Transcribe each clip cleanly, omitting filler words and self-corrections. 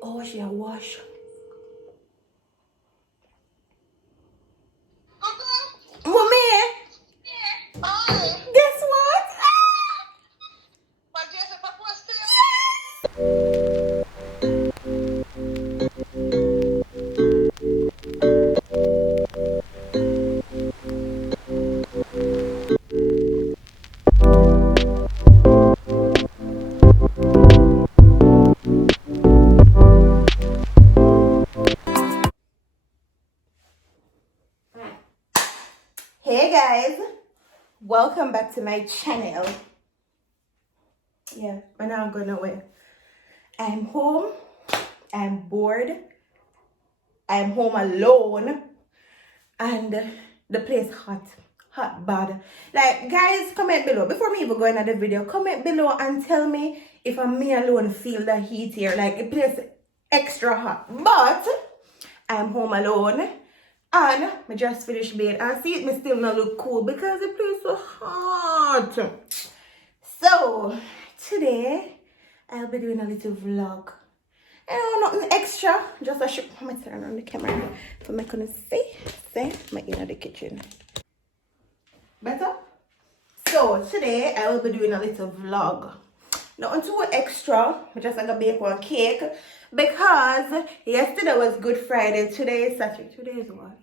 Oh, she a wash. Mommy, guess what? Hey guys, welcome back to my channel. Yeah, we're not going nowhere. I'm home. I'm bored. I'm home alone. And the place hot bad. Like, guys, comment below before me even go into the video. Comment below and tell me if I'm me alone feel the heat here. Like, the place extra hot. But I'm home alone and I just finished bed and see it me still not look cool because the place so hot. So today I'll be doing a little vlog. Nothing extra, just a shoot. I'm gonna turn on the camera so I can see my in the kitchen. Better? So today I will be doing a little vlog. Nothing too extra, I just like a bake one cake because yesterday was Good Friday. Today is Saturday. Today is what?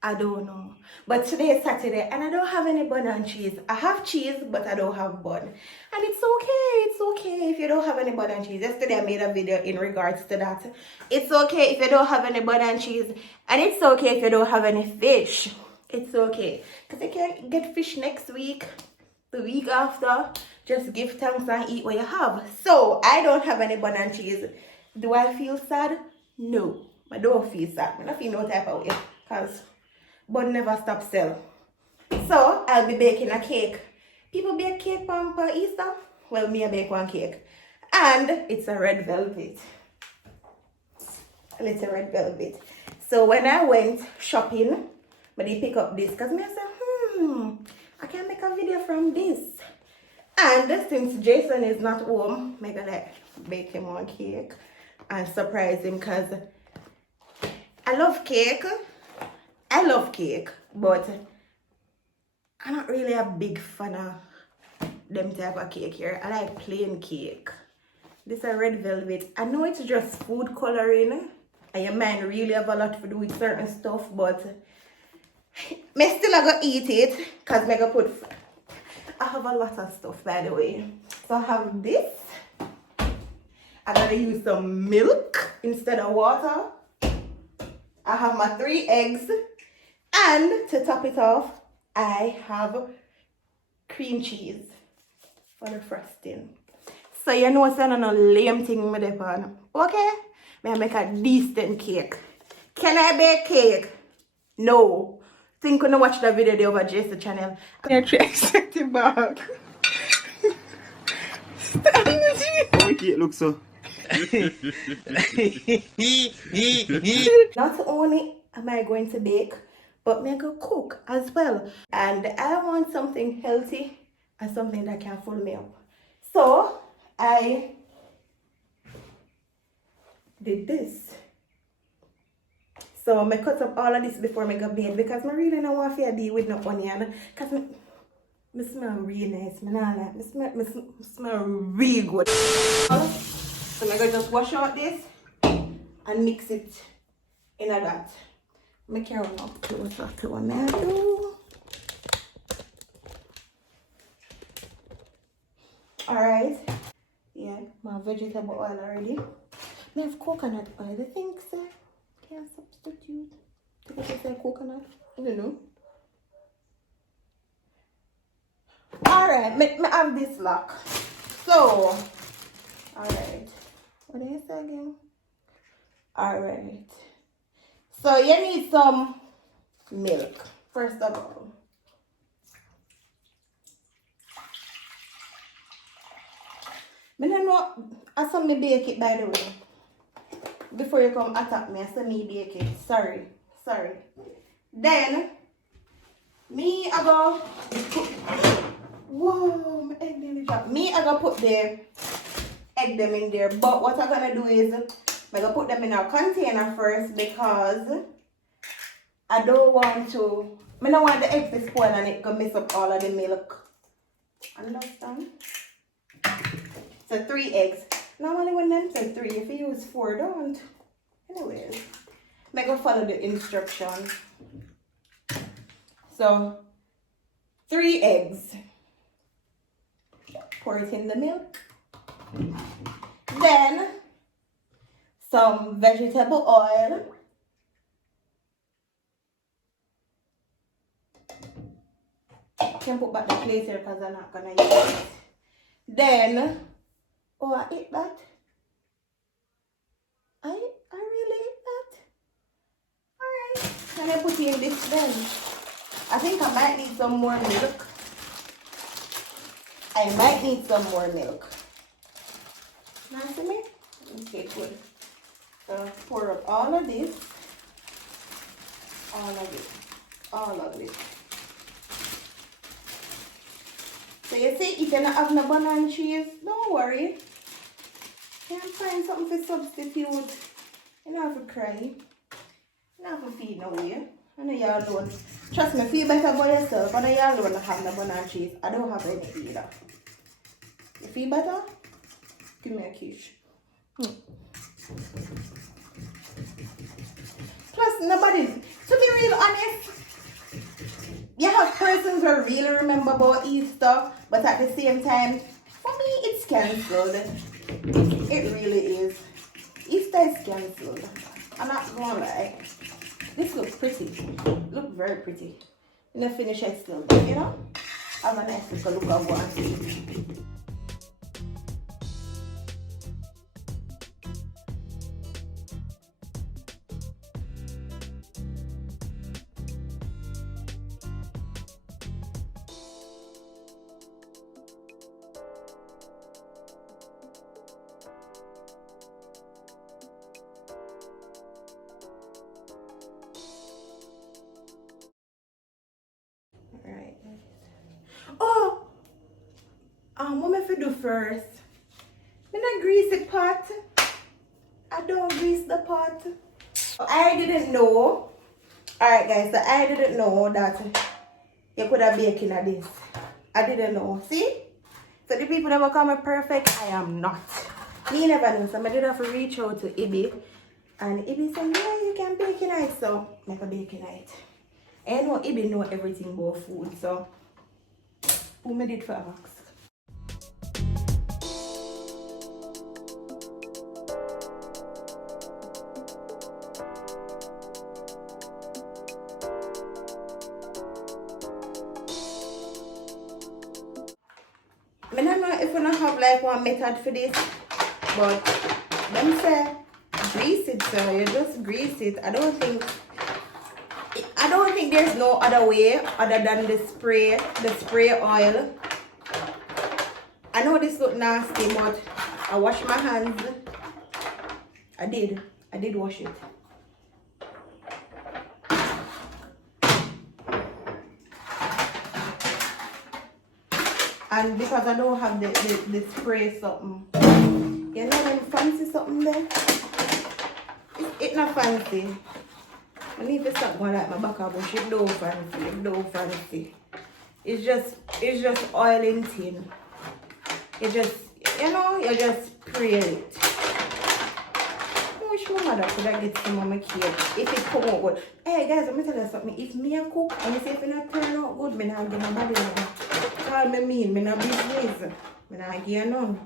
I don't know. But today is Saturday and I don't have any bun and cheese. I have cheese, but I don't have bun. And it's okay. It's okay if you don't have any bun and cheese. Yesterday I made a video in regards to that. It's okay if you don't have any bun and cheese. And it's okay if you don't have any fish. It's okay. Because you can get fish next week, the week after. Just give thanks and eat what you have. So, I don't have any bun and cheese. Do I feel sad? No. I don't feel sad. I don't feel no type of way. Because bun never stop sell. So, I'll be baking a cake. People bake cake for Easter? Well, me I bake one cake. And it's a red velvet. A little red velvet. So, when I went shopping, I did pick up this. Because I said, I can make a video from this. And since Jason is not home, I'm gonna bake him one cake and surprise him because I love cake. But I'm not really a big fan of them type of cake here. I like plain cake. This is a red velvet. I know it's just food coloring and your mind really have a lot to do with certain stuff, but I still gonna eat it because I'm gonna put. I have a lot of stuff, by the way. So I have this. I'm gonna use some milk instead of water. I have my 3 eggs. And to top it off, I have cream cheese for the frosting. So you know it's not a lame thing with the pan. Okay? May I make a decent cake. Can I bake cake? No. Think when I watch the video there over Jason channel. I'm excited back. How it looks so? Not only am I going to bake, but I'm going to cook as well. And I want something healthy and something that can fill me up. So I did this. So I cut up all of this before I go bed because I really don't want to deal with no onion. Because I smell really nice. I smell really good. So I'm going to just wash out this and mix it in a that. I carry on up closer to what I do. Alright. Yeah, my vegetable oil already. I have coconut oil. I think so. Can I substitute? I think I say coconut. I don't know. Alright, I have this lock. So, alright. What did I say again? Alright. So you need some milk, first of all. I don't know, I saw me bake it, by the way. Before you come attack me, I saw me bake it. Sorry. Then, I go put, whoa, my egg nearly dropped. I go put the egg them in there. But what I'm gonna do is I'm gonna put them in a container first because I don't want the egg to spoil and it can mess up all of the milk. Understand? So 3 eggs. Normally when them say 3, if you use 4, don't. Anyways, I'm gonna follow the instructions. So 3 eggs. Pour it in the milk. Then some vegetable oil. I can put back the plate here because I'm not gonna use it. Then, oh, I ate that. I really ate that. Alright. Can I put in this then? I think I might need some more milk. I might need some more milk. Nice to me? Okay, good. So pour up all of this. All of it. All of it. So you see, if you don't have no bun and cheese, don't worry. You can find something for substitute. You don't have to cry. You don't have to feed no way. I know you're alone. Trust me, feel better by yourself. I know you're alone to have no bun and cheese. I don't have any either. You feel better? Give me a kiss. Plus, nobody, to be real honest, you have persons who really remember about Easter, but at the same time, for me, it's cancelled. It really is. Easter is cancelled. I'm not gonna lie. This looks pretty. Look very pretty. In the finish, I still, you know? Have a nice little look of one. Oh, what am I do first? I'm not grease the pot. I don't grease the pot. I didn't know. Alright guys, so I didn't know that you could have baking at this. I didn't know. See? So the people that will call me perfect, I am not. Me never know. So I did have to reach out to Ibi. And Ibi said, yeah, you can bake it. So make a baking night. I know Ibi know everything about food. So who made it for Max? I don't know if we don't have like one method for this, but them say grease it, so you just grease it. I don't think there's no other way other than the spray oil. I know this look nasty, but I wash my hands. I did wash it. And because I don't have the spray something, you know them fancy something there? It's not fancy. I need to stop going like my back up, but it don't fancy. It's just oil and tin. You just spray it. I wish my mother could have get some of my cake if it come out good. Hey guys, let me tell you something. If me a cook and you say if it not turn out good, me not give my body none. Call me mean, me not business. Me not give none.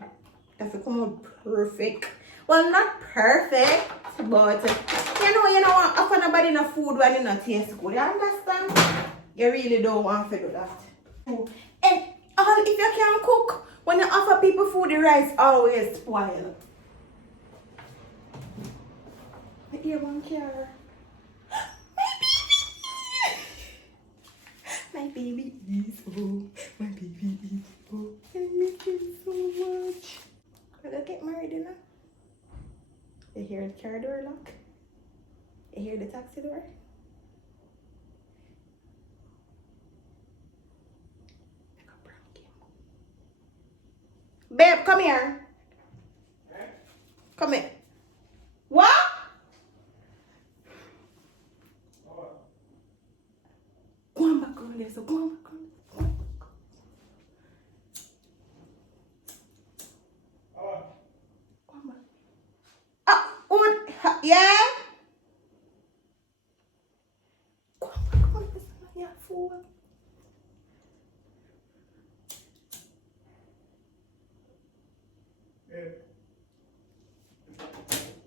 That's to come out perfect. Well, not perfect, but you know what? Offer nobody no food when it not taste good. You understand? You really don't want to do that. And if you can't cook, when you offer people food, the rice always spoil. I hear one care. My baby is oh, my baby is oh. I miss you so much. Will I get married enough? You hear the car door lock? You hear the taxi door? Babe, come here. Come here. What? Go on back on there, so go on back on there. Go on back. Yeah? Go on back on this one, yeah, fool.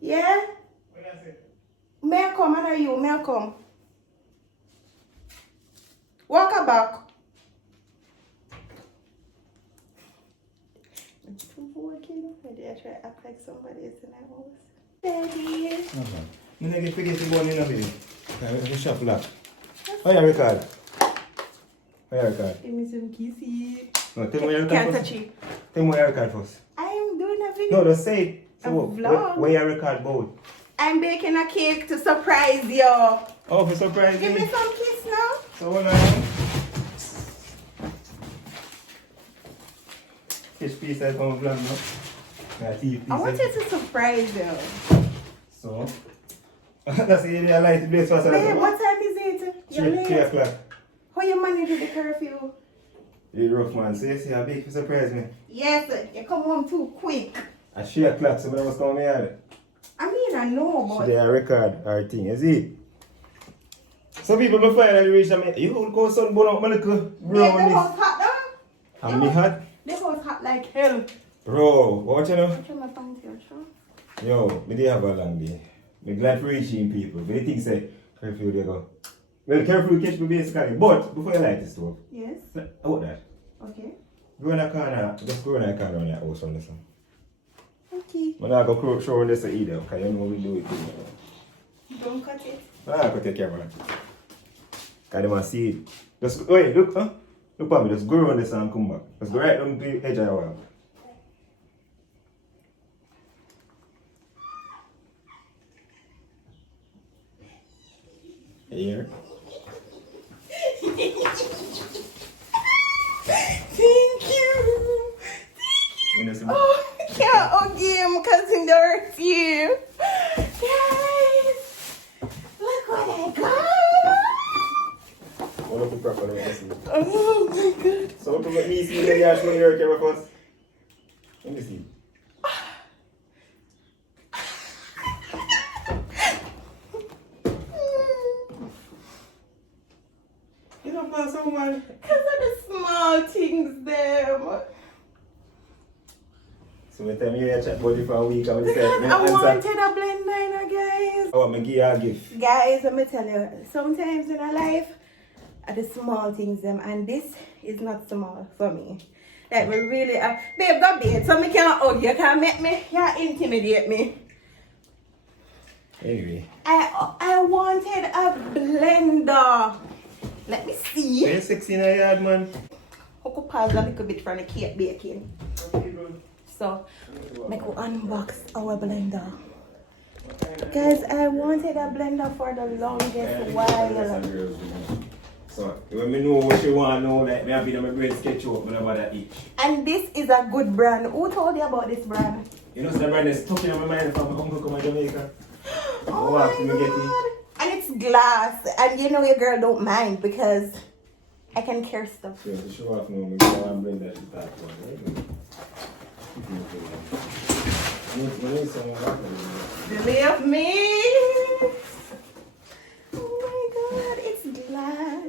Yeah? May I come? And are you? May I come? Walk her back. It's too working. Maybe I try to act like somebody else in my house. Daddy. You don't get forget to go in the video. I'm shop lock. How you record? How you record? Give me some kissy. No, tell me what you Can't record touch first. it. Tell me what you record first. I'm doing a video. No, just say it. A So, vlog. where you record both? I'm baking a cake to surprise you. Oh, for surprise Give me me. some kiss now. So what now? Fish piece I come vlog now. Yeah, tea piece. I wanted to surprise you. So, that's the area I like to place first. Babe, what time is it? You're 3 late. o'clock. How you manage the curfew? You rough man. So you see how big for surprise me. Yes, you come home too quick. At 3 o'clock, so when I was coming here. I mean, I know, She but did a record our thing, you see? Some people go finally reach them. You will go sun burn out my little babe, the brownies. house hot though. And me hot? The house hot like hell. Bro, what you know? Watch my pants here, sure. Yo, me dey have a long day. Me glad for reaching people. But the thing say, curfew they go. Well, curfew catch me basically. But, before you light the stove, Yes. I want that. Okay. Go in a corner, just go in a corner on your house on this one. Okay. I'm not going to show on this either, because you know we do it. Don't cut it. I'm not going to take care of it. Because they want to see it. Just, wait, look, huh? Look at me, just go around this and come back. Just go right down to the edge of the wall. Here. Thank you. You know, see me? Oh, I can't hug him because he hurts you. Guys, look what I got. I want to properly let me see. Oh my god. So, to let me see the yard from your camera first. Let me see. You don't pass so man. Because of the small things there. So, when time you hear chat about it for a week, I would say, Because me I answer. wanted a blender, guys. Oh, me give you a gift. Guys, let me tell you, sometimes in our life, are the small things them, and this is not small for me. Like we really babe, go bed, so me can't hug you, can't make me, can't intimidate me. Anyway. I wanted a blender. Let me see. You're sexy in a yard, man. I could pause a little bit from the cake baking. So, make we unbox our blender. Guys, I wanted a blender for the longest while. So, when me know what you want to know, like, me have been on my brain sketch up whenever that each. And this is a good brand. Who told you about this brand? You know, so the brand is stuck in my mind from my uncle come to Jamaica. Oh Wow, my so me get it. god. And it's glass. And you know your girl don't mind because I can care stuff. So, to show off now, me go and bring that to that one. Believe me. Oh my god, it's glass.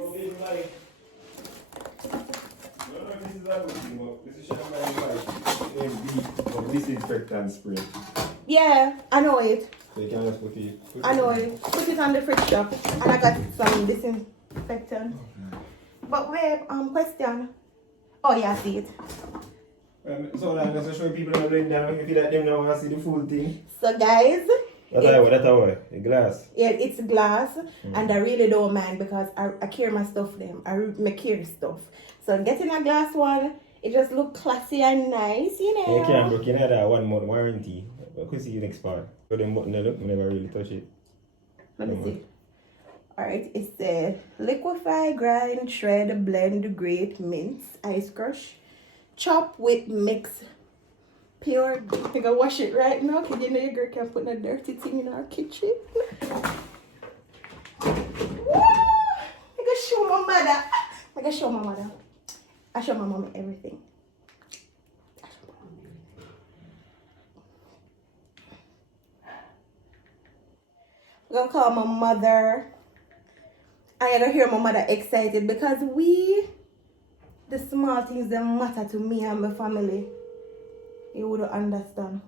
Disinfectant spray. Yeah, I know it. So you can just put it. I know it. Put it on the fridge shop. And I got some disinfectant. But wait, question. Oh yeah, I see it. So now I'm just showing people how to blend down. If you let them know I see the full thing. So guys, That's how the glass. yeah, it's glass, and I really don't mind because I care my stuff them. I care stuff. So getting a glass one, it just look classy and nice, you know. You can't look in that 1 month warranty. I could see the next part. So the button look, I never really touch it. Let me see. Alright, it said liquefy, grind, shred, blend, grate, mince, ice crush, chop with mix, Pure. You can wash it right now because you know your girl can put no dirty thing in our kitchen. Woo! I can show my mother. I can show my mother. I show my mom everything. I'm gonna call my mother. And you're gonna hear my mother excited because the small things that matter to me and my family. You wouldn't understand.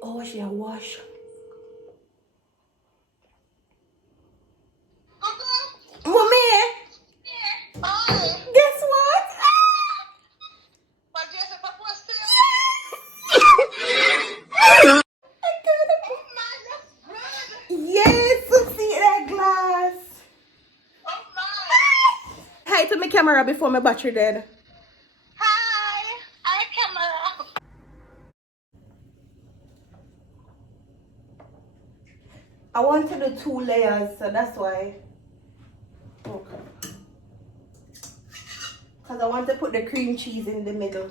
Oh, she a wash. Mommy, guess what? Yes, see that glass. Hi to my camera before my battery dead. I want to do 2 layers, so that's why. Okay. Because I want to put the cream cheese in the middle.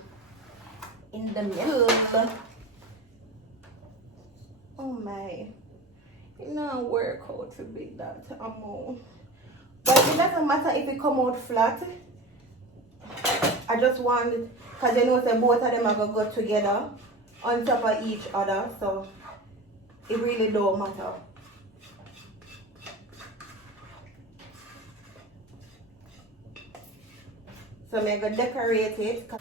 In the middle. Oh my. It not work out to be that amount. But it doesn't matter if it come out flat. I just want it, because you know that both of them are going to go together on top of each other. So it really don't matter. So I'm going to decorate it.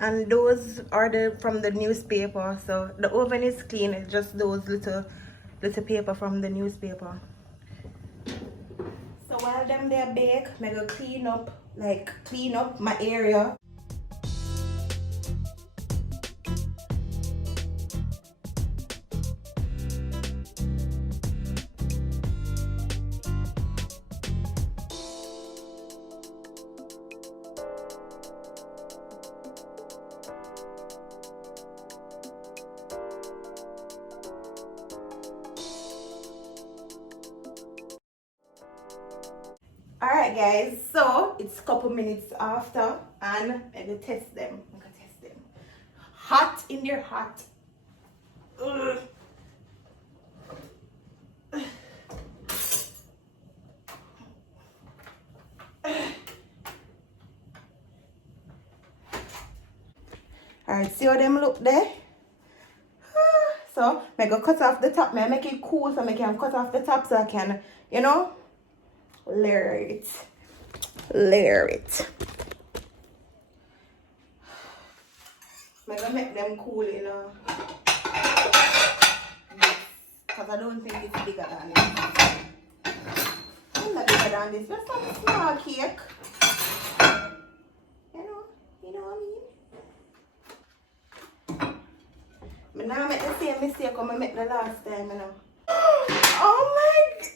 And those are from the newspaper. So the oven is clean. It's just those little paper from the newspaper. So while them they bake, I'm going to clean up my area. Alright guys, so it's a couple minutes after and I'm gonna test them. Hot in there, hot. Ugh. Alright, see how them look there? So I'm gonna cut off the top. I make it cool so I can cut off the top so I can, you know, layer it. I'm gonna make them cool, you know. Because I don't think it's bigger than this. It's not bigger than this. Just some small cake. You know what I mean? But now I make the same mistake I make the last time, you know. Oh my God.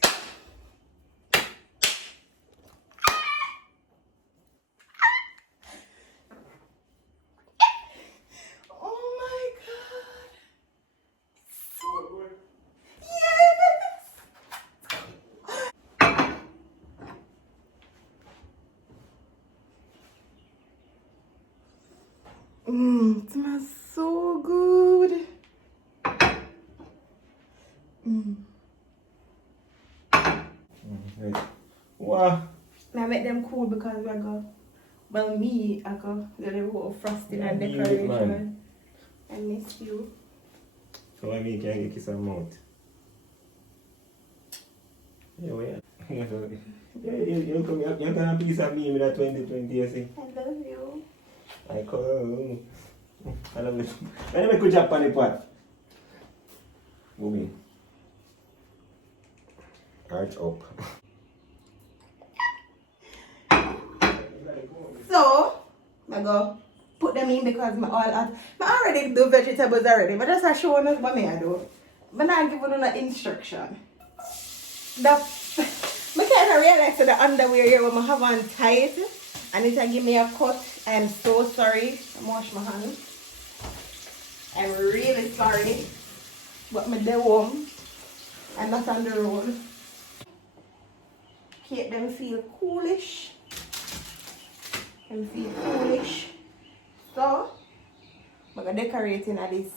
It smells so good. Wow. I make them cool because I go, well, me, I go do the whole frosting and decoration. I miss you. So I mean, can I get some mouth? Yeah, well, yeah. You come here, you can have a piece of me in that 2020, you see. I love you. I call. I love it. Let me cook up on the pot. Move arch up. So, I go put them in because I already do vegetables already. But just showing us what I do. But not giving you no instruction. I kind of realized that the underwear here when I have on tight and it give me a cut. I am so sorry. I wash my hands. I'm really sorry. But I'm there home. I'm not on the road. Keep them feel coolish. and feel foolish. So I'm gonna decorate in this.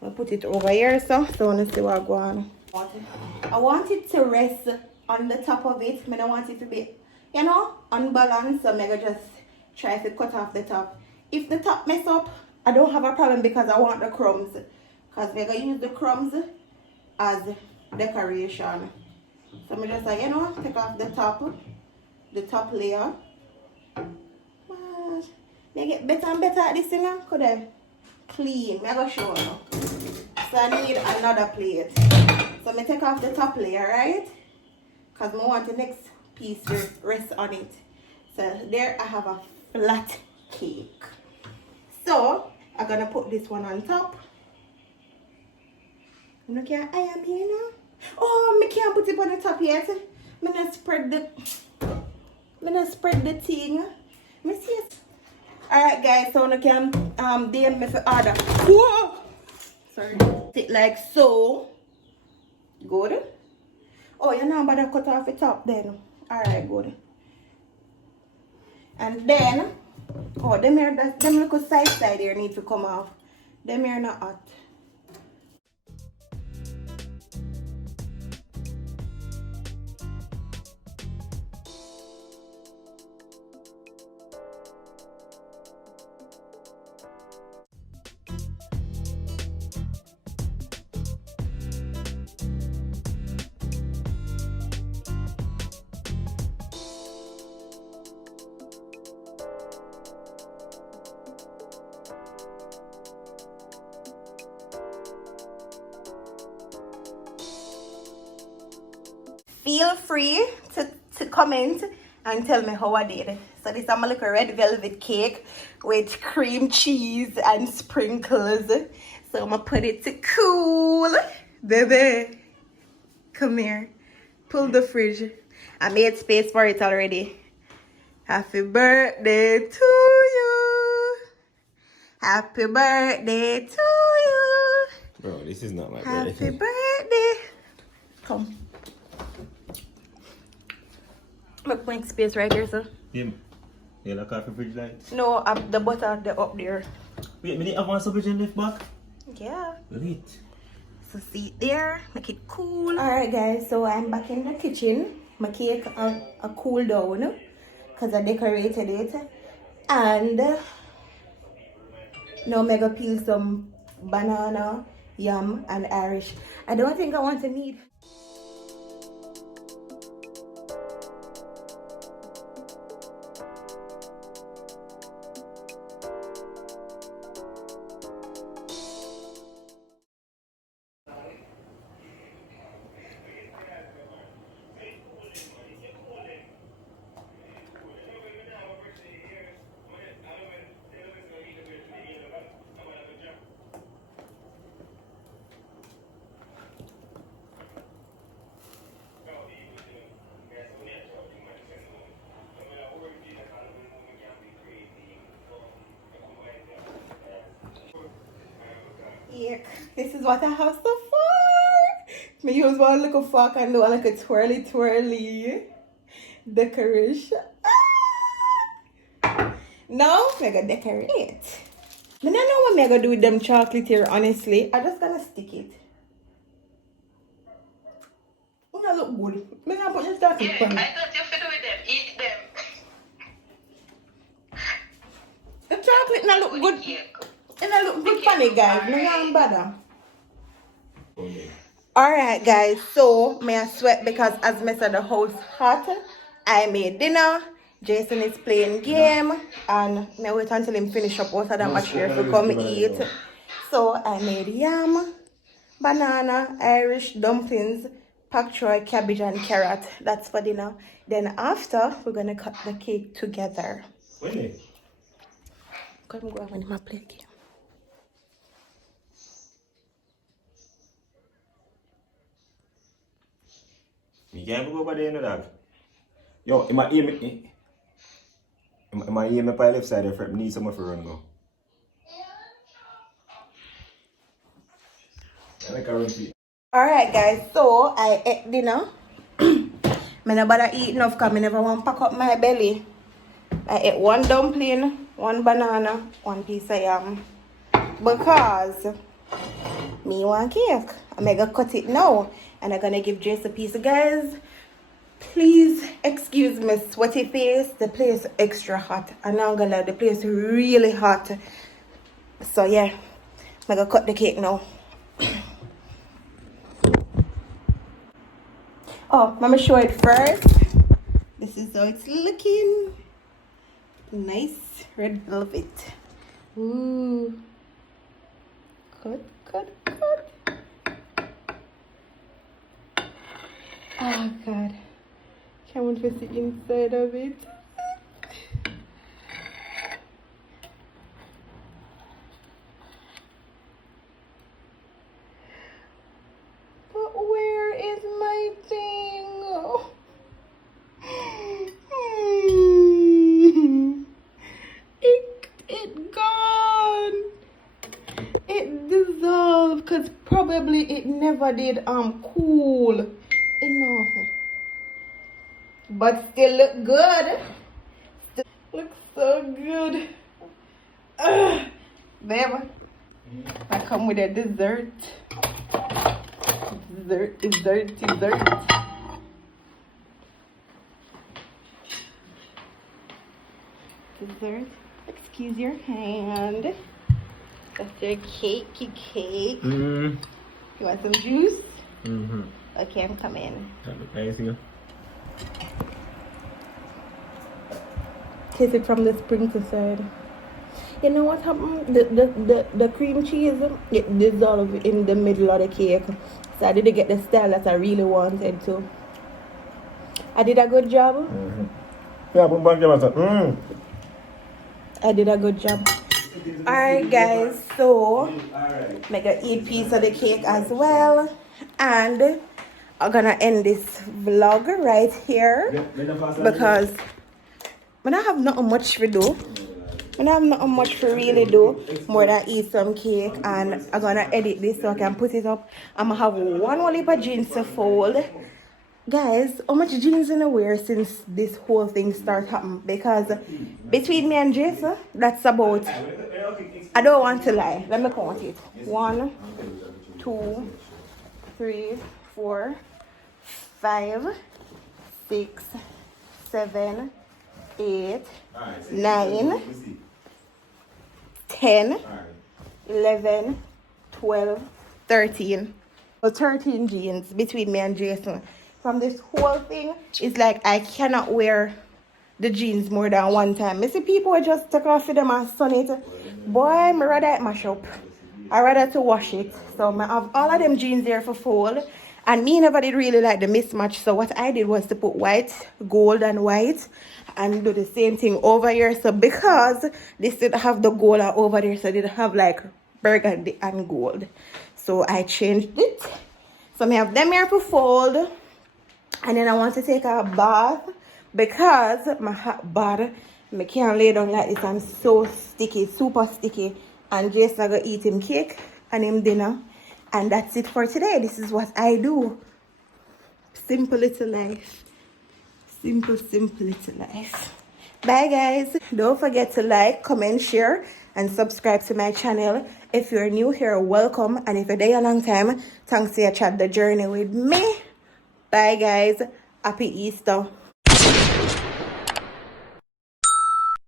I'll put it over here so let's see what go on. I want it to rest on the top of it. I don't want it to be, you know, unbalanced. So I'm gonna just try to cut off the top. If the top mess up, I don't have a problem because I want the crumbs. Because we're gonna use the crumbs as decoration. So I'm just like, you know, take off the top layer. They get better and better at this, you know. Could I clean? I'm gonna show you. So I need another plate. So I take off the top layer, right? Because I want the next piece to rest on it. So there I have a flat cake. So I'm gonna put this one on top. Look here, I am here now. Oh, I can't put it on the top yet. I'm gonna spread the thing. Me see it. Alright guys, so I can DM me for order. Whoa! Sorry. Sit like so. Good. Oh, you know better cut off the top then. Alright, good. And then, oh, them little side here need to come off. Them here not hot. Feel free to comment and tell me how I did. So this is my little red velvet cake with cream cheese and sprinkles. So I'm gonna put it to cool. Baby, come here. Pull the fridge. I made space for it already. Happy birthday to you. Happy birthday to you. Bro, this is not my Happy birthday. birthday. Come. Make space right here, sir. Him. You like coffee fridge light? No, the butter they're up there. Wait, me have one sausage in left back? Yeah. Wait. So see it there, make it cool. Alright guys, so I'm back in the kitchen. My cake a cool down because I decorated it. And now I'm gonna peel some banana, yam, and Irish. I don't think I want to need. Yuck. This is what I have so far. Me use one little fork and do like a twirly decoration. Now I'm gonna decorate. I don't know what I'm gonna do with them chocolate here, honestly. I'm just gonna stick it. It don't look good. I'm gonna put the chocolate Yeah, on. I thought you fit with them. Eat them. The chocolate not look good. Cake. It don't look good for me, guys. I'm not bother. Okay. Alright guys, so may I sweat because as I said the house hot. I made dinner. Jason is playing game and I wait until him finish up out of the material to come eat. So I made yam, banana, Irish dumplings, pak choy, cabbage and carrot. That's for dinner. Then after we're gonna cut the cake together. When? Come go on my play game. You can't go over there, you know that. Yo, in my ear, my left side, I need someone to run go. I like a run feet. Alright guys, so I ate dinner. I never bother eat enough because I never want to pack up my belly. I ate one dumpling, one banana, one piece of yam. Because me want cake. I'm gonna cut it now. And I'm gonna give Jace a piece. Guys, please excuse my sweaty face. The place extra hot. And I'm gonna let the place really hot. So yeah, I'm gonna cut the cake now. Oh, let me show it first. This is how it's looking. Nice red velvet. Ooh. Cut. Oh God. Can't wait to see inside of it. But where is my thing? It gone. It dissolved because probably it never did cool enough. But still look good. Still looks so good. Babe, I come with a dessert. Dessert. Dessert. Excuse your hand. That's your cake. You want some juice? Okay, I'm coming. Taste it from the sprinkle side. You know what happened? The cream cheese, it dissolved in the middle of the cake. So I didn't get the style that I really wanted to. I did a good job. Yeah, but back there, I did a good job. Alright guys, so I'm gonna eat piece of the cake as well. And I'm gonna end this vlog right here. Because I don't have nothing much to do. I don't have nothing much to really do more than eat some cake. And I'm gonna edit this so I can put it up. I'm gonna have one whole heap of jeans to fold. Guys, how much jeans in I wear since this whole thing started happening? Because between me and Jason, that's about, I don't want to lie. Let me count it. 1, 2, 3, 4, 5, 6, 7, 8, 9, 10, 11, 12, 13. So 13 jeans between me and Jason. From this whole thing, it's like I cannot wear the jeans more than one time. I see people just take off of them and sun it. Boy, I rather it mash up. I rather to wash it. So I have all of them jeans there for fold. And me never did really like the mismatch. So what I did was to put white, gold and white. And do the same thing over here. So because this didn't have the gold over there, so they didn't have like burgundy and gold. So I changed it. So I have them here to fold. And then I want to take a bath because my hot bath, I can't lay down like this. I'm so sticky, super sticky. And Jason gonna eat him cake and him dinner. And that's it for today. This is what I do. Simple little life. Simple little life. Bye guys. Don't forget to like, comment, share, and subscribe to my channel. If you're new here, welcome. And if you're there a long time, thanks for your chat the journey with me. Bye guys. Happy Easter.